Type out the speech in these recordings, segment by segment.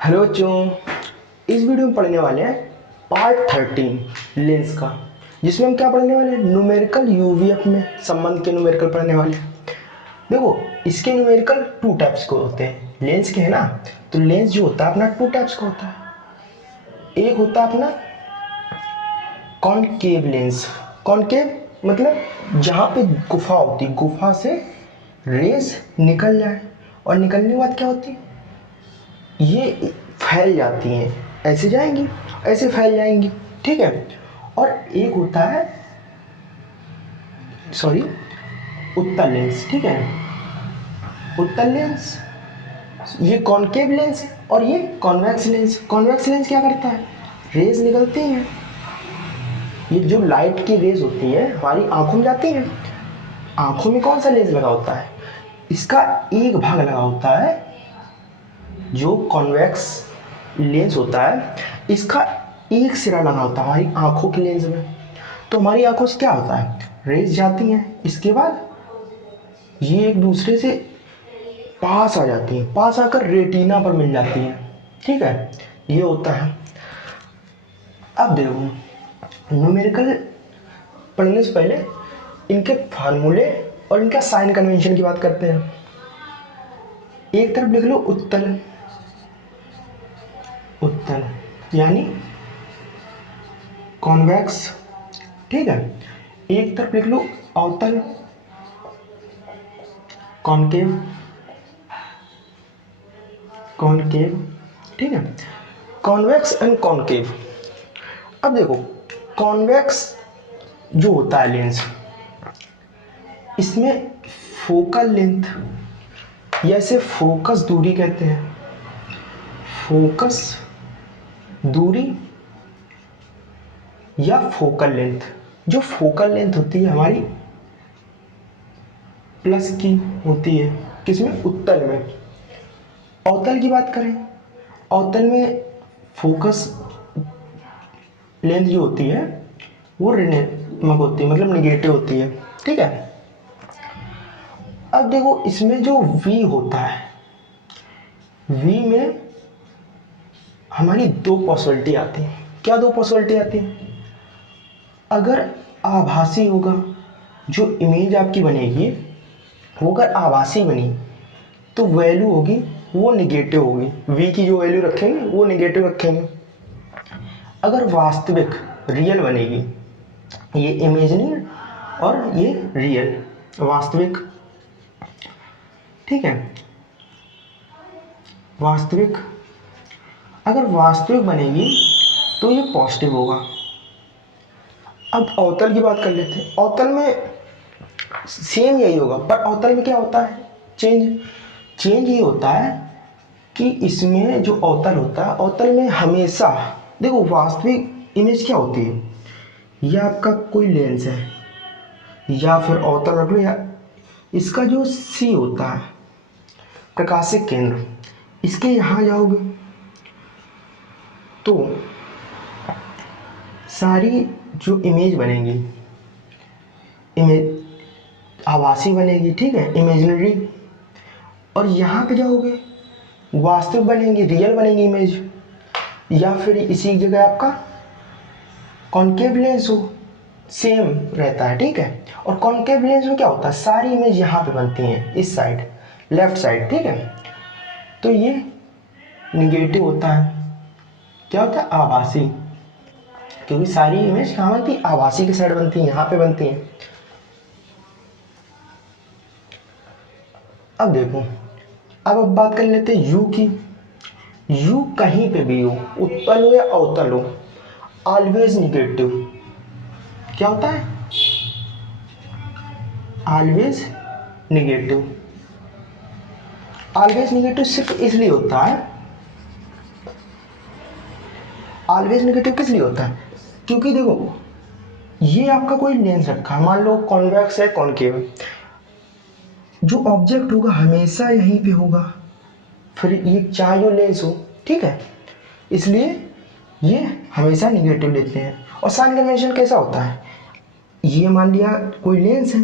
Hello बच्चों, इस video में पढ़ने वाले हैं पार्ट 13 लेंस का, जिसमें हम क्या पढ़ने वाले हैं, न्यूमेरिकल यूवीएफ में संबंध के न्यूमेरिकल पढ़ने वाले हैं। देखो, इसके न्यूमेरिकल टू टाइप्स के होते हैं, लेंस के है ना। तो लेंस जो होता है अपना टू टाइप्स का होता है। एक होता है अपना कॉनकेव लेंस। कॉनकेव मतलब जहाँ पे गुफा होती है, गुफा से रेस निकल जाए और निकलने के बाद क्या होती है, ये फैल जाती हैं, ऐसे जाएंगी, ऐसे फैल जाएंगी, ठीक है। और एक होता है उत्तल लेंस, ठीक है। उत्तल लेंस ये कॉनकेव लेंस है और ये कॉन्वेक्स लेंस। कॉन्वेक्स लेंस क्या करता है, रेज निकलती हैं, ये जो लाइट की रेज होती है हमारी आंखों में जाती हैं। आंखों में कौन सा लेंस लगा होता है, इसका एक भाग लगा होता है जो कॉन्वेक्स लेंस होता है, इसका एक सिरा लगा होता है हमारी आंखों की लेंस में। तो हमारी आंखों से क्या होता है, रेज जाती हैं, इसके बाद ये एक दूसरे से पास आ जाती हैं, पास आकर रेटिना पर मिल जाती हैं, ठीक है। ये होता है। अब देखो, न्यूमेरिकल पढ़ने से पहले इनके फार्मूले और इनका साइन कन्वेंशन की बात करते हैं। एक तरफ लिख लो उत्तल, उत्तल यानी कॉन्वेक्स, ठीक है। एक तरफ लिख लो अवतल, कॉनकेव, कॉनकेव, ठीक है। Convex and concave. अब देखो, कॉन्वेक्स जो होता है लेंस, इसमें फोकल लेंथ या इसे फोकस दूरी कहते हैं। फोकस दूरी या फोकल लेंथ, जो फोकल लेंथ होती है हमारी प्लस की होती है, किसमें, उत्तल में। अवतल की बात करें, अवतल में फोकस लेंथ जो होती है वो ऋणात्मक होती है, मतलब निगेटिव होती है, ठीक है। अब देखो, इसमें जो V होता है, V में हमारी दो पॉसिबिलिटी आती है। क्या दो पॉसिबिलिटी आती है, अगर आभासी होगा, जो इमेज आपकी बनेगी वो अगर आभासी बनी तो वैल्यू होगी वो निगेटिव होगी, V की जो वैल्यू रखेंगे वो निगेटिव रखेंगे। अगर वास्तविक रियल बनेगी, ये इमेजिनरी और ये रियल वास्तविक, ठीक है। वास्तविक, अगर वास्तविक बनेगी तो ये पॉजिटिव होगा। अब अवतल की बात कर लेते हैं। अवतल में सेम यही होगा, पर अवतल में क्या होता है, चेंज ये होता है कि इसमें जो अवतल होता है, अवतल में हमेशा देखो, वास्तविक इमेज क्या होती है, यह आपका कोई लेंस है या फिर अवतल रख लो, या इसका जो सी होता है प्रकाशिक केंद्र, इसके यहाँ जाओगे तो सारी जो इमेज बनेगी, इमेज आभासी बनेगी, ठीक है, इमेजिनरी। और यहाँ पे जाओगे वास्तविक बनेगी, रियल बनेगी इमेज। या फिर इसी जगह आपका कॉनकेव लेंस हो, सेम रहता है, ठीक है। और कॉनकेव लेंस में क्या होता है, सारी इमेज यहाँ पे बनती हैं, इस साइड, लेफ्ट साइड, ठीक है। तो ये निगेटिव होता है, क्या होता है, आभासी, क्योंकि सारी इमेज कहाँ बनती है, आभासी की साइड बनती है, यहाँ पे बनती है। अब देखो, अब बात कर लेते हैं यू की। यू कहीं पे भी हो, उत्तल हो या अवतल हो, ऑलवेज निगेटिव। क्या होता है, ऑलवेज निगेटिव। ऑलवेज निगेटिव सिर्फ इसलिए होता है, ऑलवेज निगेटिव किस लिए होता है, क्योंकि देखो, ये आपका कोई लेंस रखा है, मान लो कॉन्वेक्स है, कॉनकेव, जो ऑब्जेक्ट होगा हमेशा यहीं पे होगा, फिर ये चाहे जो लेंस हो, ठीक है, इसलिए ये हमेशा निगेटिव लेते हैं। और साइन कन्वेंशन कैसा होता है, ये मान लिया कोई लेंस है,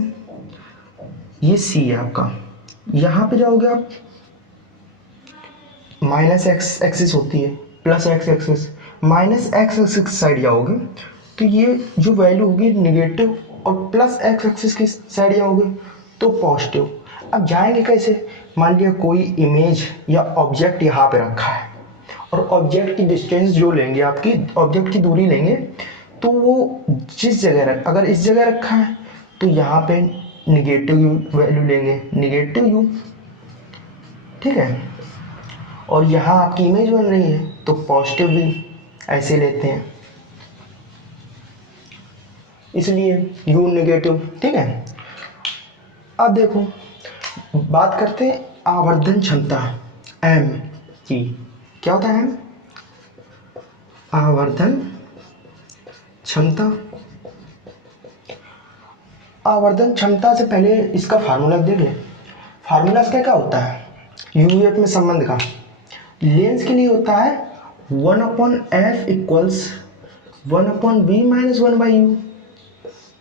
ये सी है आपका, यहाँ पे जाओगे आप, माइनस एक्स एक्सिस होती है, plus x axis, minus x axis side जाओगे तो ये जो वैल्यू होगी निगेटिव, और प्लस एक्स एक्सिस की साइड जाओगे तो पॉजिटिव। अब जाएंगे कैसे? मान लिया कोई इमेज या ऑब्जेक्ट यहाँ पे रखा है, और ऑब्जेक्ट की डिस्टेंस जो लेंगे, आपकी ऑब्जेक्ट की दूरी लेंगे, तो वो जिस जगह अगर इस जगह रखा है तो यहाँ पे निगेटिव यू वैल्यू लेंगे, निगेटिव यू, ठीक है। और यहाँ आपकी इमेज बन रही है तो पॉजिटिव भी ऐसे लेते हैं, इसलिए यू नेगेटिव, ठीक है। अब देखो बात करते हैं आवर्धन क्षमता एम की। क्या होता है एम? आवर्धन क्षमता। आवर्धन क्षमता से पहले इसका फार्मूला देख ले। फार्मूला इसका क्या होता है? यूएफ में संबंध का लेंस के लिए होता है 1/f equals 1/v minus 1/u,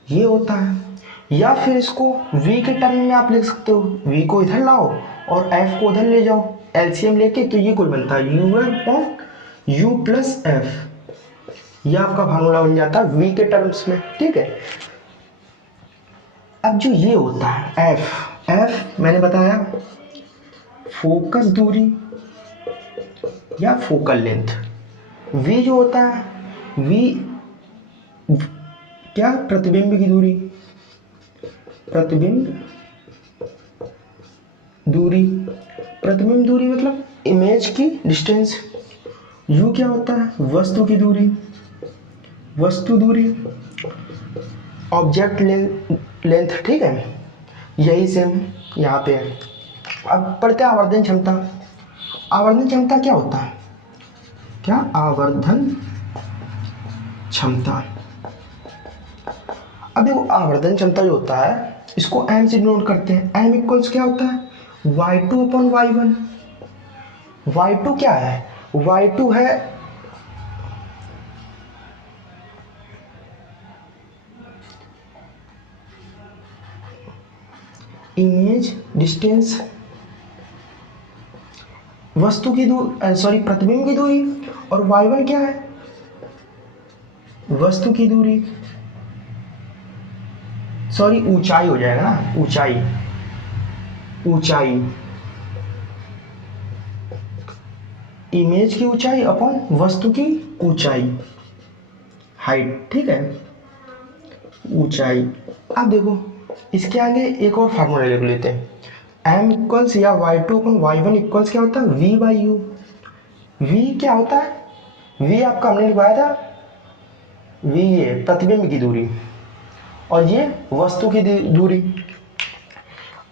ये होता है। या फिर इसको v के टर्म में आप लिख सकते हो, v को इधर लाओ और f को उधर ले जाओ, एलसीएम लेके, तो ये कुल बनता है u प्लस f, ये आपका फार्मूला बन जाता है v के टर्म्स में, ठीक है। अब जो ये होता है f मैंने बताया फोकस दूरी या फोकल लेंथ। v जो होता है v क्या? प्रतिबिंब की दूरी, प्रतिबिंब दूरी, प्रतिबिंब दूरी मतलब इमेज की डिस्टेंस। u क्या होता है? वस्तु की दूरी, वस्तु दूरी, ऑब्जेक्ट लेंथ, ठीक है। यही सेम यहाँ पे है। अब पढ़ते हैं आवर्धन क्षमता। आवर्धन क्षमता क्या होता है? क्या? आवर्धन क्षमता। अब देखो आवर्धन क्षमता जो होता है इसको m से डिनोट करते हैं। m इक्वल्स क्या होता है? y2/y1। y2 क्या है? y2 है इमेज डिस्टेंस, वस्तु की दूरी, सॉरी प्रतिबिंब की दूरी, और y1 क्या है? वस्तु की दूरी, सॉरी ऊंचाई हो जाएगा ना, ऊंचाई, ऊंचाई, इमेज की ऊंचाई अपॉन वस्तु की ऊंचाई, हाइट, ठीक है, ऊंचाई। अब देखो इसके आगे एक और फार्मूला लिख लेते हैं। m इक्वल्स या y2/y1 इक्वल्स क्या होता है? v/u। v क्या होता है? v आपका हमने लिखवाया था, v ये प्रतिबिंब की दूरी और ये वस्तु की दूरी।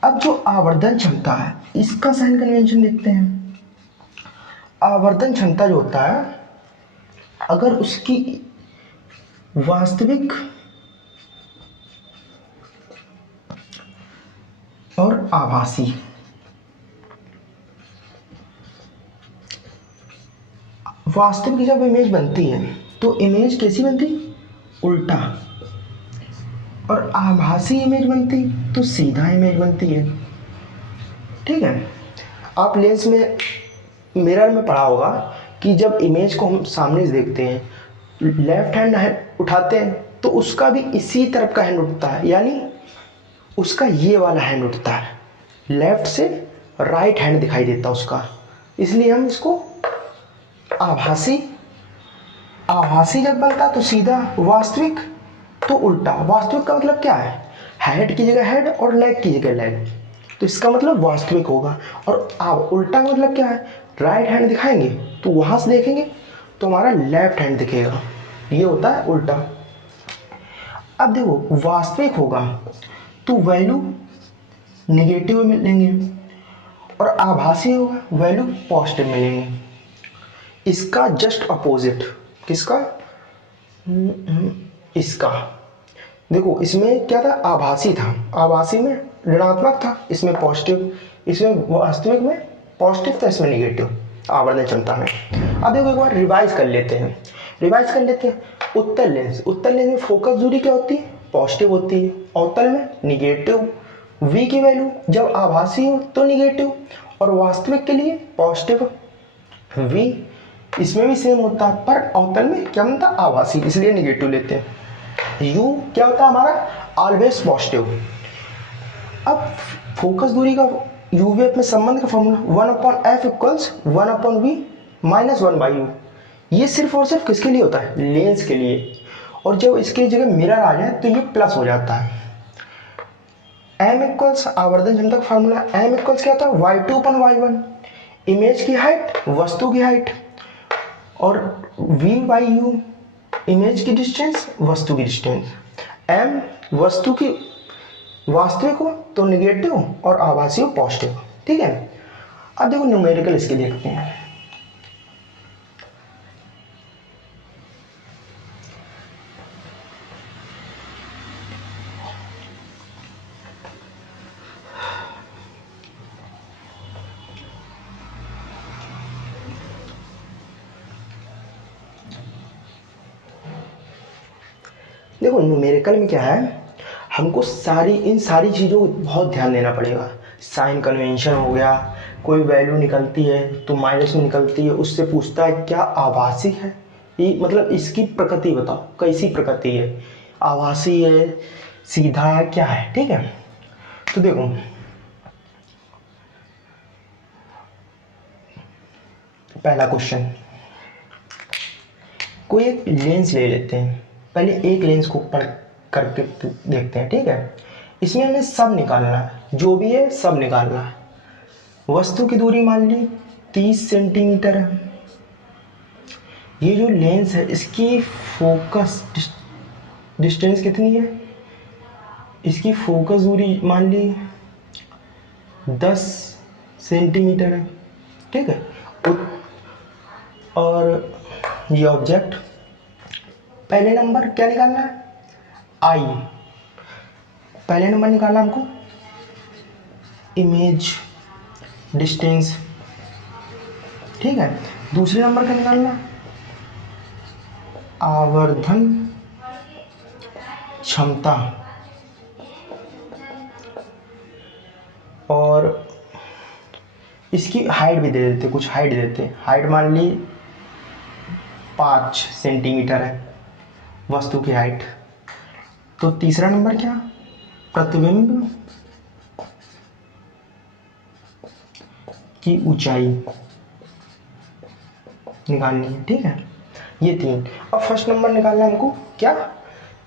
अब जो आवर्धन क्षमता है इसका साइन कन्वेंशन देखते हैं। आवर्धन क्षमता जो होता है अगर उसकी वास्तविक और आभासी, वास्तविक जब इमेज बनती है तो इमेज कैसी बनती? उल्टा, और आभासी इमेज बनती तो सीधा इमेज बनती है, ठीक है। आप लेंस में मिरर में पढ़ा होगा कि जब इमेज को हम सामने से देखते हैं, लेफ्ट हैंड उठाते हैं तो उसका भी इसी तरफ का हैंड उठता है, यानी उसका ये वाला हैंड उठता है, लेफ्ट से राइट हैंड दिखाई देता है उसका, इसलिए हम इसको आभासी, आभासी जब बनता तो सीधा, वास्तविक तो उल्टा। वास्तविक का मतलब क्या है? हेड की जगह हेड और लेग की जगह लेग, तो इसका मतलब वास्तविक होगा। और आप उल्टा का मतलब क्या है? राइट हैंड दिखाएंगे तो वहां से देखेंगे तो हमारा लेफ्ट हैंड दिखेगा, ये होता है उल्टा। अब देखो वास्तविक होगा तो वैल्यू निगेटिव में लेंगे, और आभासी होगा वैल्यू पॉजिटिव में लेंगे। इसका जस्ट अपोजिट, किसका? इसका। देखो इसमें क्या था? आभासी था, आभासी में ऋणात्मक था, इसमें पॉजिटिव, इसमें वास्तविक में पॉजिटिव था, इसमें निगेटिव आवर्धन क्षमता में। अब देखो एक बार रिवाइज कर लेते हैं, उत्तल लेंस, उत्तल लेंस में फोकस दूरी क्या होती है? पॉजिटिव होती है। अवतल में निगेटिव, v की वैल्यू जब आभासी हो तो निगेटिव और वास्तविक के लिए पॉजिटिव, v इसमें भी सेम होता है, पर अवतल में क्या बनता है, आभासी, इसलिए निगेटिव लेते हैं। u क्या होता है हमारा, ऑलवेज पॉजिटिव। अब फोकस दूरी का uvf में संबंध का formula 1/f equals 1/v minus 1/u। ये सिर्फ और सिर्फ किसके लिए होता है, लेंस के लिए। और जब इसकी जगह मिरर आ जाए तो ये प्लस हो जाता है। m इक्वल्स आवर्धन क्षमता का फॉर्मूला, m इक्वल्स क्या होता है, y2/y1, इमेज की हाइट वस्तु की हाइट, और v/u इमेज की डिस्टेंस वस्तु की डिस्टेंस। m वस्तु की वास्तविक हो तो निगेटिव और आभासी हो पॉजिटिव, ठीक है। अब देखो न्यूमेरिकल इसके देखते हैं। देखो न्यूमेरिकल में क्या है, हमको इन सारी चीज़ों को बहुत ध्यान देना पड़ेगा। साइन कन्वेंशन हो गया, कोई वैल्यू निकलती है तो माइनस में निकलती है, उससे पूछता है क्या आभासी है, ये मतलब इसकी प्रकृति बताओ, कैसी प्रकृति है, आभासी है, सीधा है, क्या है, ठीक है। तो देखो पहला क्वेश्चन, कोई एक लेंस ले लेते हैं, पहले एक लेंस को पढ़ करके देखते हैं, ठीक है। इसमें हमें सब निकालना है, जो भी है सब निकालना है। वस्तु की दूरी मान ली 30 सेंटीमीटर है। ये जो लेंस है इसकी फोकस डिस्टेंस कितनी है, इसकी फोकस दूरी मान ली 10 सेंटीमीटर है, ठीक है। और ये ऑब्जेक्ट, पहले नंबर क्या निकालना है, आई, पहले नंबर निकालना हमको इमेज डिस्टेंस, ठीक है। दूसरे नंबर का निकालना आवर्धन क्षमता, और इसकी हाइट भी दे देते, कुछ हाइट देते, हाइट मान ली 5 सेंटीमीटर है वस्तु की हाइट। तो तीसरा नंबर क्या, प्रतिबिंब की ऊंचाई निकालनी है, ठीक है। ये 3। अब फर्स्ट नंबर निकालना हमको क्या,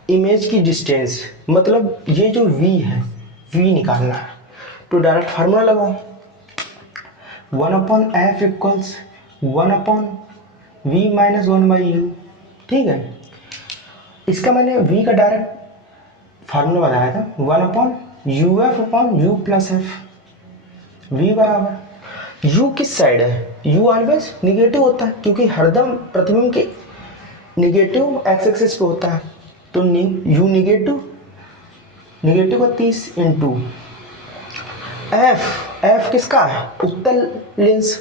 इमेज की डिस्टेंस, मतलब ये जो v है, v निकालना है। तो डायरेक्ट फार्मूला लगाओ, 1/f equals 1/v minus 1/u, ठीक है। इसका मैंने v का डायरेक्ट फार्मूला बताया था, 1/uf/u प्लस f, v बराबर, u किस साइड है, u ऑलवेज निगेटिव होता है, क्योंकि हरदम प्रतिबिंब के निगेटिव एक्स एक्सिस पे होता है। तो u निगेटिव का 30 इंटू f किसका है, उत्तल लेंस,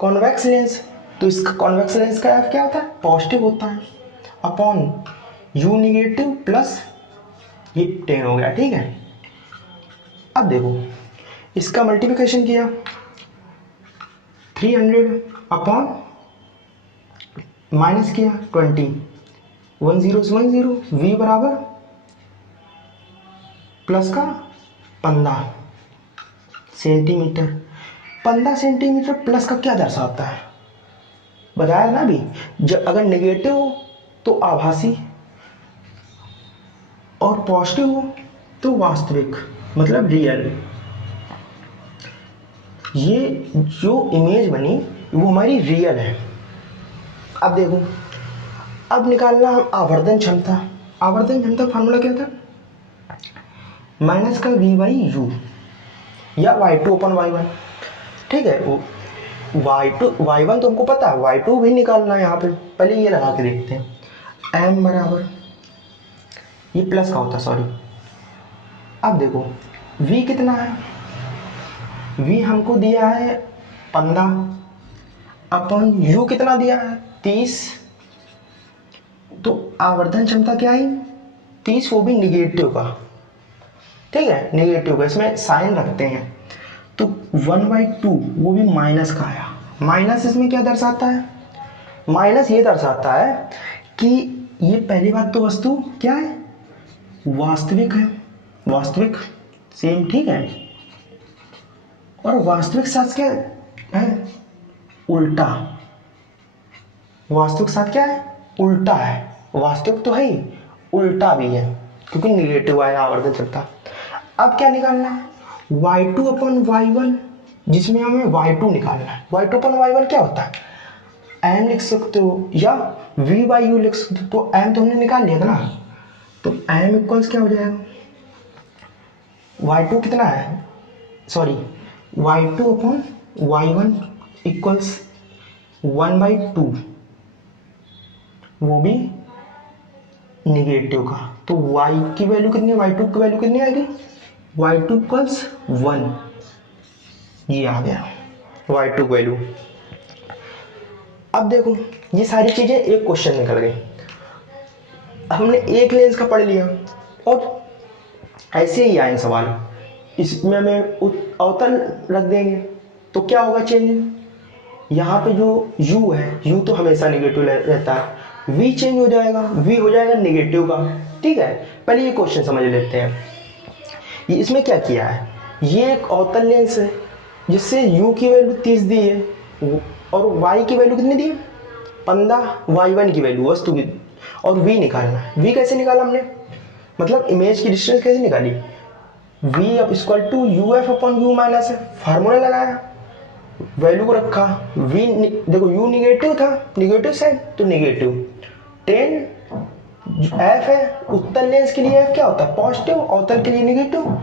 कॉन्वेक्स लेंस, तो इसका कॉन्वेक्स लेंस का f क्या होता है, पॉजिटिव होता है, अपॉन u निगेटिव प्लस ये 10 हो गया, ठीक है। अब देखो इसका मल्टीप्लिकेशन किया 300 अपॉन माइनस किया 20, 1 0 से 1 0, v बराबर प्लस का 15 सेंटीमीटर। 15 सेंटीमीटर प्लस का क्या दर्शाता है, बताया ना अभी, जब अगर नेगेटिव हो तो आभासी और पॉजिटिव हो तो वास्तविक, मतलब रियल। ये जो इमेज बनी वो हमारी रियल है। अब देखो, अब निकालना हम आवर्धन क्षमता। आवर्धन क्षमता फार्मूला क्या था, माइनस का v/u या y2/y1, ठीक है। y1 तो हमको पता है, y2 भी निकालना है यहाँ पे, पहले ये लगा के देखते हैं। m बराबर, ये प्लस का होता है, सॉरी। अब देखो v कितना है, v हमको दिया है 15 अपन u कितना दिया है 30, तो आवर्धन क्षमता क्या आई 30, वो भी निगेटिव का, ठीक है, निगेटिव का, इसमें साइन रखते हैं। तो 1/2 वो भी माइनस का आया, माइनस इसमें क्या दर्शाता है, माइनस ये दर्शाता है कि ये पहली बात तो वस्तु क्या है, वास्तविक है, वास्तविक सेम, ठीक है। और वास्तविक साथ क्या है, उल्टा, वास्तविक साथ क्या है, उल्टा है, वास्तविक तो है ही, उल्टा भी है क्योंकि निगेटिव आया आवर्धन क्षमता। अब क्या निकालना है, y2 अपॉन y1, जिसमें हमें y2 निकालना है। y2 अपॉन y1 क्या होता है, m लिख सकते हो या v बाई यू लिख सकते हो। तो m तो हमने निकाल लिया था ना, तो m इक्वल्स क्या हो जाएगा, y2 कितना है, sorry y2 upon y1 equals 1/2, वो भी निगेटिव का। तो y की वैल्यू कितनी है, y2 की वैल्यू कितनी आएगी, y2 इक्वल्स 1, ये आ गया y2 की वैल्यू। अब देखो ये सारी चीजें एक क्वेश्चन निकल गई। हमने एक लेंस का पढ़ लिया और ऐसे ही आए सवाल, इसमें हमें अवतल रख देंगे तो क्या होगा चेंज, यहाँ पे जो u है, u तो हमेशा निगेटिव रहता है, v चेंज हो जाएगा, v हो जाएगा निगेटिव का, ठीक है। पहले ये क्वेश्चन समझ लेते हैं। ये इसमें क्या किया है, ये एक अवतल लेंस है जिससे u की वैल्यू 30 दी है और y की वैल्यू कितनी दी है, 15, y1 की वैल्यू वस्तु की, और v निकालना है। v कैसे निकाला हमने, मतलब इमेज की डिस्टेंस कैसे निकाली, v equal to u f upon u minus है, फार्मूला लगाया, वैल्यू को रखा, v देखो u निगेटिव था, निगेटिव साइड तो निगेटिव 10, f है उत्तल लेंस के लिए, f क्या होता है पॉजिटिव, अवतल के लिए निगेटिव,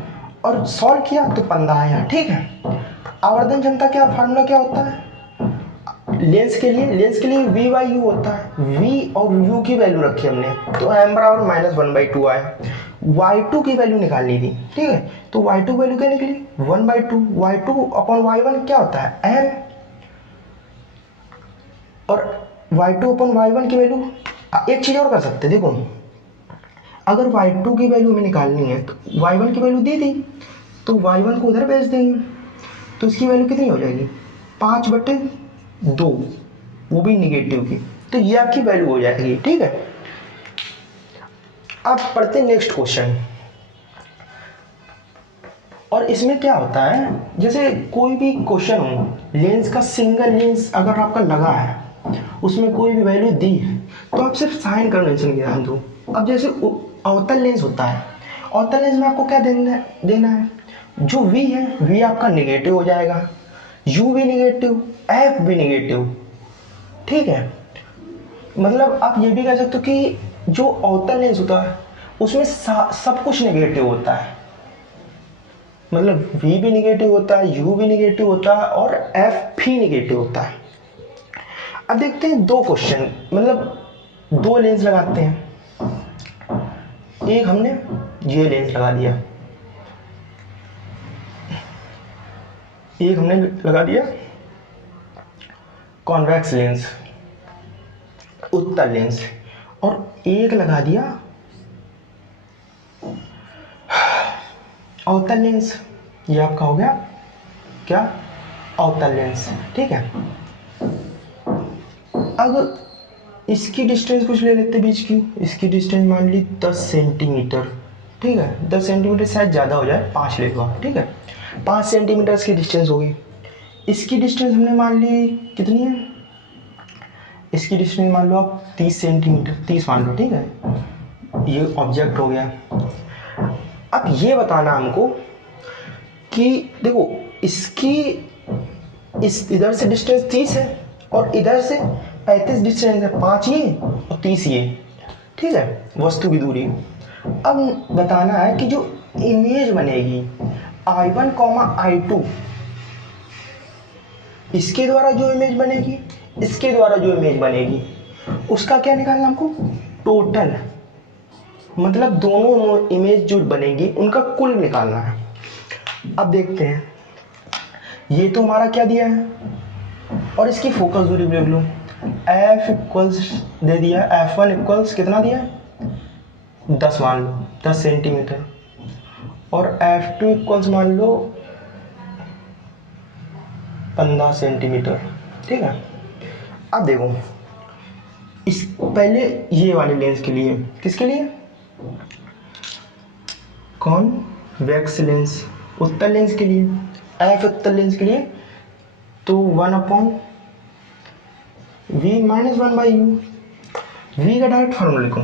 और सॉल्व किया तो 15 आया, ठीक है। आवर्धन क्षमता क्या फार्मूला क्या होता है, लेंस के लिए v बाई यू होता है, v और u की वैल्यू रखी हमने तो m बराबर -1/2 आया। y2 की वैल्यू निकालनी थी, ठीक है, तो y2 की वैल्यू क्या निकली 1/2, y2 अपॉन y1 क्या होता है m, और y2 अपॉन y1 की वैल्यू, एक चीज और कर सकते हैं, देखो अगर y2 की वैल्यू हमें निकालनी है तो y1 की वैल्यू दी थी तो y1 को उधर भेज देंगे, तो इसकी वैल्यू कितनी हो जाएगी 5/2, वो भी निगेटिव की, तो ये आपकी वैल्यू हो जाएगी, ठीक है। अब पढ़ते हैं नेक्स्ट क्वेश्चन। और इसमें क्या होता है, जैसे कोई भी क्वेश्चन हो, लेंस का सिंगल लेंस अगर आपका लगा है, उसमें कोई भी वैल्यू दी है तो आप सिर्फ साइन कन्वेंशन की ध्यान दो। अब जैसे अवतल लेंस होता है, अवतल लेंस में आपको क्या देना है, जो v है v आपका निगेटिव हो जाएगा, u भी निगेटिव, f भी निगेटिव, ठीक है। मतलब आप ये भी कह सकते हो कि जो अवतल लेंस होता है उसमें सब कुछ निगेटिव होता है, मतलब v भी निगेटिव होता है, u भी निगेटिव होता है और f भी निगेटिव होता है। अब देखते हैं दो क्वेश्चन, मतलब दो लेंस लगाते हैं, एक हमने ये लेंस लगा दिया, एक हमने लगा दिया कॉन्वेक्स लेंस उत्तल लेंस, और एक लगा दिया अवतल लेंस, ये आपका हो गया क्या अवतल लेंस, ठीक है। अब इसकी डिस्टेंस कुछ ले लेते बीच की, इसकी डिस्टेंस मान ली 10 सेंटीमीटर, ठीक है, 10 सेंटीमीटर शायद ज़्यादा हो जाए, 5 ले लो, ठीक है, 5 सेंटीमीटर की डिस्टेंस होगी। इसकी डिस्टेंस हमने मान ली कितनी है, इसकी डिस्टेंस मान लो आप 30 सेंटीमीटर, 30 मान लो, ठीक है, ये ऑब्जेक्ट हो गया। अब ये बताना हमको कि देखो इसकी इधर से डिस्टेंस 30 है और इधर से 35 डिस्टेंस है, 5 ये और 30 ये, ठीक है, वस्तु की दूरी। अब बताना है कि जो इमेज बनेगी I1, I2, इसके द्वारा जो इमेज बनेगी, इसके द्वारा जो इमेज बनेगी, उसका क्या निकालना हमको, टोटल, मतलब दोनों इमेज जो बनेगी उनका कुल निकालना है। अब देखते हैं, ये तो हमारा क्या दिया है और इसकी फोकस दूरी देख लो, f इक्वल्स दे दिया, f1 इक्वल्स कितना दिया 10 मान लो, 10 सेंटीमीटर, और f2 इक्वल्स मान लो 15 सेंटीमीटर, ठीक है। अब देखो इस पहले ये वाले लेंस के लिए, किसके लिए, कॉन्वेक्स लेंस, उत्तल लेंस के लिए, एफ उत्तल लेंस के लिए, तो 1/v - 1/u, v का डायरेक्ट फॉर्मूला लिखो,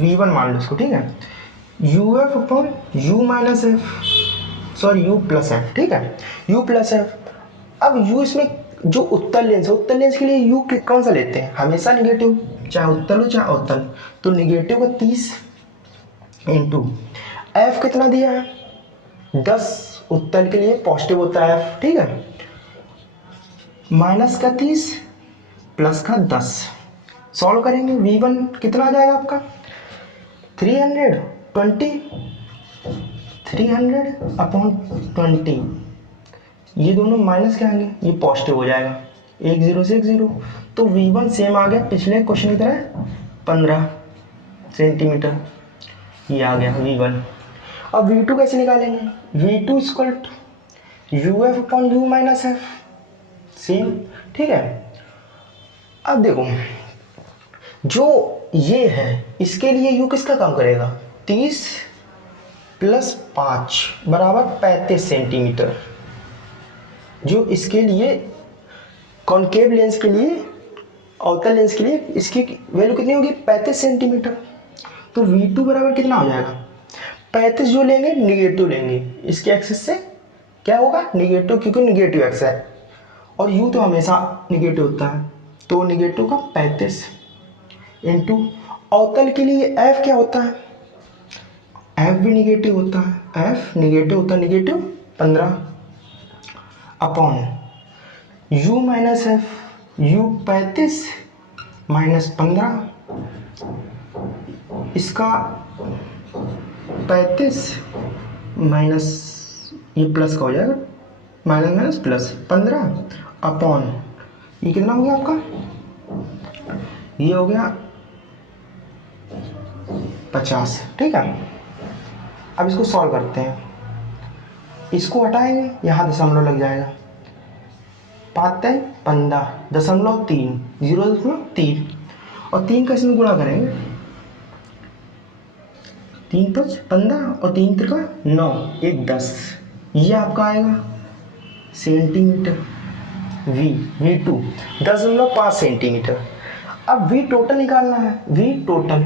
v1 मान लो इसको, ठीक है, uf/u - f, sorry u + f, ठीक है, u + f। अब u इसमें जो उत्तल लेंस है, उत्तल लेंस के लिए u कौन सा लेते हैं, हमेशा निगेटिव, चाहे उत्तल हो चाहे अवतल, तो निगेटिव का 30 इंटू f कितना दिया है 10, उत्तल के लिए पॉजिटिव होता है f, ठीक है, माइनस का 30 प्लस का 10, सॉल्व करेंगे, v1 कितना आ जाएगा आपका 300/20, ये दोनों माइनस के आएंगे, ये पॉजिटिव हो जाएगा, 1 0 से 1 0, तो v1 सेम आ गया पिछले क्वेश्चन की तरह 15 सेंटीमीटर, ये आ गया v1। अब v2 कैसे निकालेंगे, v2 = uf/u - f, सेम, ठीक है। अब देखो जो ये है इसके लिए u किसका काम करेगा, 30 + 5 = 35 सेंटीमीटर, जो इसके लिए कॉन्केव लेंस के लिए, अवतल लेंस के लिए इसकी वैल्यू कितनी होगी 35 सेंटीमीटर, तो v2 बराबर कितना हो जाएगा 35, जो लेंगे निगेटिव लेंगे, इसके एक्सिस से क्या होगा निगेटिव, क्योंकि निगेटिव एक्स है और u तो हमेशा निगेटिव होता है, तो निगेटिव का 35 इंटू अवतल के लिए f क्या होता है, f भी निगेटिव होता है, f निगेटिव होता है, negative 15 upon u - f, u 35 - 15, इसका 35 माइनस ये प्लस का हो जाएगा, माइनस प्लस 15 अपॉन ये कितना हो गया आपका, ये हो गया 50, ठीक है। अब इसको सॉल्व करते हैं, इसको हटाएंगे, यहाँ दशमलव लग जाएगा, 5 × 15 0.3 0.3 और 3 का इसमें गुणा करेंगे, 3 × 5 = 15 और 3 × 3 = 9, 1 10, ये आपका आएगा सेंटीमीटर, v2 10.5 सेंटीमीटर। अब v टोटल निकालना है, v टोटल,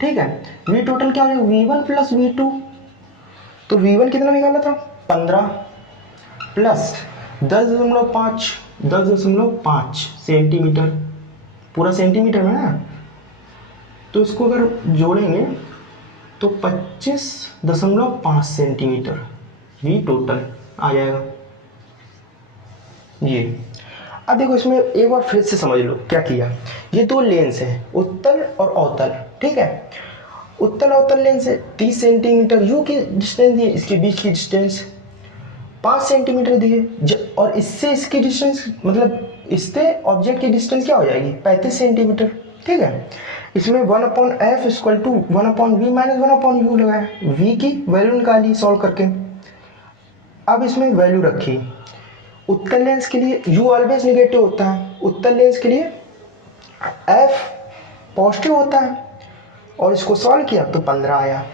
ठीक है, v टोटल क्या हो जाएगा v1 + v2, तो v1 कितना निकाला था 15 प्लस 10.5 सेंटीमीटर, पूरा सेंटीमीटर में ना, तो इसको अगर जोड़ेंगे तो 25.5 सेंटीमीटर v टोटल आ जाएगा ये। अब देखो इसमें एक बार फिर से समझ लो क्या किया, ये दो लेंस है उत्तल और अवतल, ठीक है, उत्तल अवतल लेंस है 30 सेंटीमीटर u की डिस्टेंस दी है, इसके बीच की डिस्टेंस 5 सेंटीमीटर दी है, और इससे इसकी डिस्टेंस मतलब इससे ऑब्जेक्ट की डिस्टेंस क्या हो जाएगी 35 सेंटीमीटर, ठीक है। इसमें 1/f = 1/v - 1/u लगाया, v की वैल्यू निकाली सॉल्व करके। अब इसमें वैल्यू रखी, उत्तल लेंस के लिए u ऑलवेज निगेटिव होता है, उत्तल लेंस के लिए f पॉजिटिव होता है, और इसको सॉल्व किया तो 15 आया।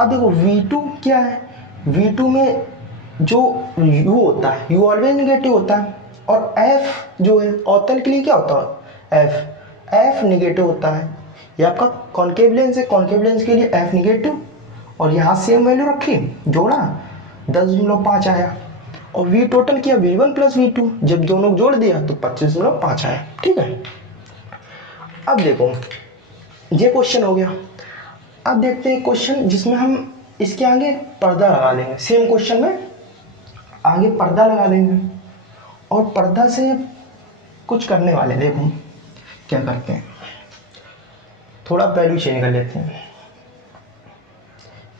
अब देखो v2 क्या है, v2 में जो u होता है u ऑलवेज निगेटिव होता है, और f जो है अवतल के लिए क्या होता है f निगेटिव होता है, ये आपका कॉन्केव लेंस है, कॉन्केव लेंस के लिए f निगेटिव, और यहाँ सेम वैल्यू रखी, जोड़ा 10.5 आया, और v टोटल किया v1 + v2, जब दोनों जोड़ दिया तो 25.5 आया, ठीक है। अब देखो ये क्वेश्चन हो गया। अब देखते हैं क्वेश्चन जिसमें हम इसके आगे पर्दा लगा लेंगे, सेम क्वेश्चन में आगे पर्दा लगा लेंगे और पर्दा से कुछ करने वाले। देखो क्या करते हैं, थोड़ा वैल्यू चेंज कर लेते हैं,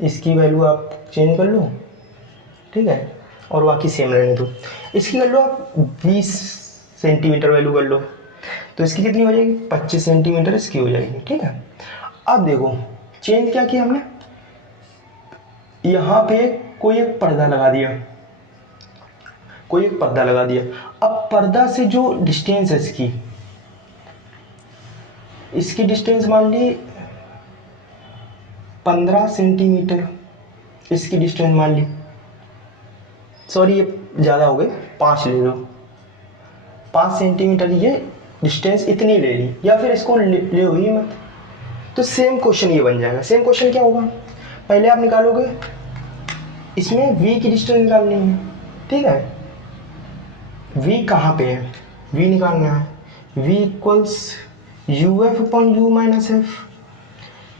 इसकी वैल्यू आप चेंज कर लो, ठीक है, और बाकी सेम रहने दो। इसकी कर लो आप 20 सेंटीमीटर वैल्यू कर लो, तो इसकी कितनी हो जाएगी 25 सेंटीमीटर इसकी हो जाएगी, ठीक है। अब देखो चेंज क्या किया हमने, यहाँ पे कोई एक पर्दा लगा दिया, कोई एक पर्दा लगा दिया। अब पर्दा से जो डिस्टेंस है इसकी डिस्टेंस मान ली 15 सेंटीमीटर, इसकी डिस्टेंस मान ली, सॉरी ये ज़्यादा हो गई, 5 ले लो, 5 सेंटीमीटर ये डिस्टेंस इतनी ले ली, या फिर इसको ले हो ही मत। तो सेम क्वेश्चन ये बन जाएगा। सेम क्वेश्चन क्या होगा, पहले आप निकालोगे, इसमें v की डिस्टेंस निकालनी है, ठीक है। v कहाँ पे है, v निकालना है, v equals you f upon u minus F.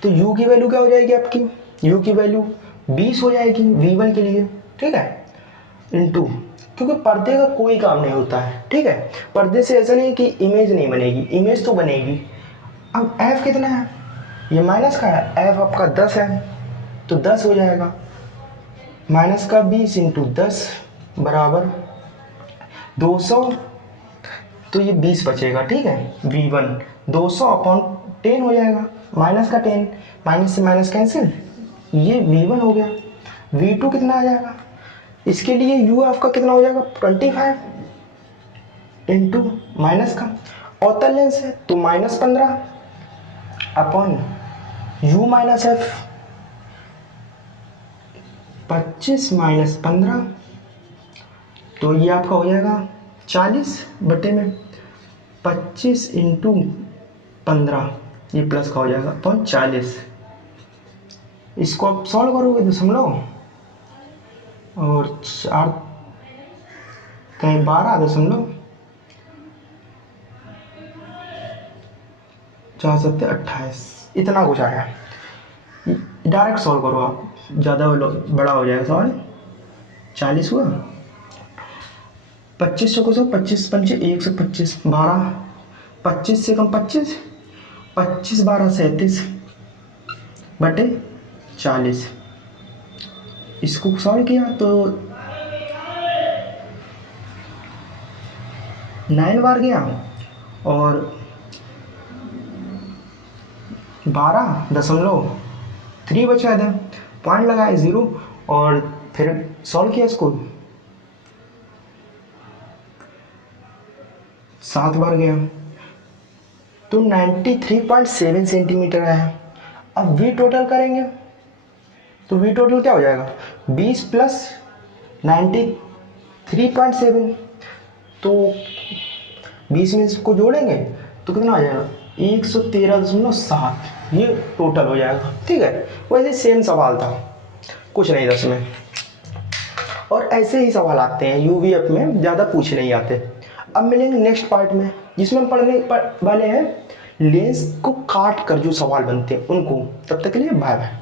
तो u की वैल्यू क्या हो जाएगी आपकी, u की वैल्यू 20 हो जाएगी v1 के लिए, ठीक है, इनटू, क्योंकि पर्दे का कोई काम नहीं होता है, ठीक है। पर्दे से ऐसा नहीं कि इमेज नहीं बनेगी, इमेज तो बनेगी। अब f कितना है, ये माइनस का है, f आपका 10 है, तो 10 हो जाएगा, माइनस का 20 इंटू 10 बराबर 200, तो ये 20 बचेगा, ठीक है। v1 200 अपॉन 10 हो जाएगा, माइनस का 10, माइनस से माइनस कैंसिल, ये v1 हो गया। v2 कितना आ जाएगा, इसके लिए u आपका कितना हो जाएगा 25 इंटू माइनस का अवतल लेंस है तो -15 upon u minus F, 25 minus 15, तो ये आपका हो जाएगा 40 बटे में 25 इंटू 15, ये प्लस का हो जाएगा अपॉन 40। इसको आप सॉल्व करोगे दशमलव और 4 कहीं 12.4 7 28, इतना कुछ आया। डायरेक्ट सॉल्व करो आप, ज़्यादा बड़ा हो जाएगा सवाल। 40 हुआ, 25 से को 25 पंचे 125, 12, 25 से कम 25, 25 12 37 बटे 40। इसको सॉल्व किया तो 9 बार गया और 12.3 बचा था, पॉइंट लगाए 0 और फिर सॉल्व किया इसको, 7 बार गया तो 93.7 सेंटीमीटर आया। अब v टोटल करेंगे तो v टोटल क्या हो जाएगा, 20 प्लस 93.7, तो 20 में इसको जोड़ेंगे तो कितना आ जाएगा 113.7, ये टोटल हो जाएगा, ठीक है। वैसे सेम सवाल था, कुछ नहीं था इसमें, और ऐसे ही सवाल आते हैं यूवीएफ में, ज़्यादा पूछ नहीं आते। अब मिलेंगे नेक्स्ट पार्ट में, जिसमें हम पढ़ने वाले हैं लेंस को काट कर जो सवाल बनते हैं उनको। तब तक के लिए बाय बाय।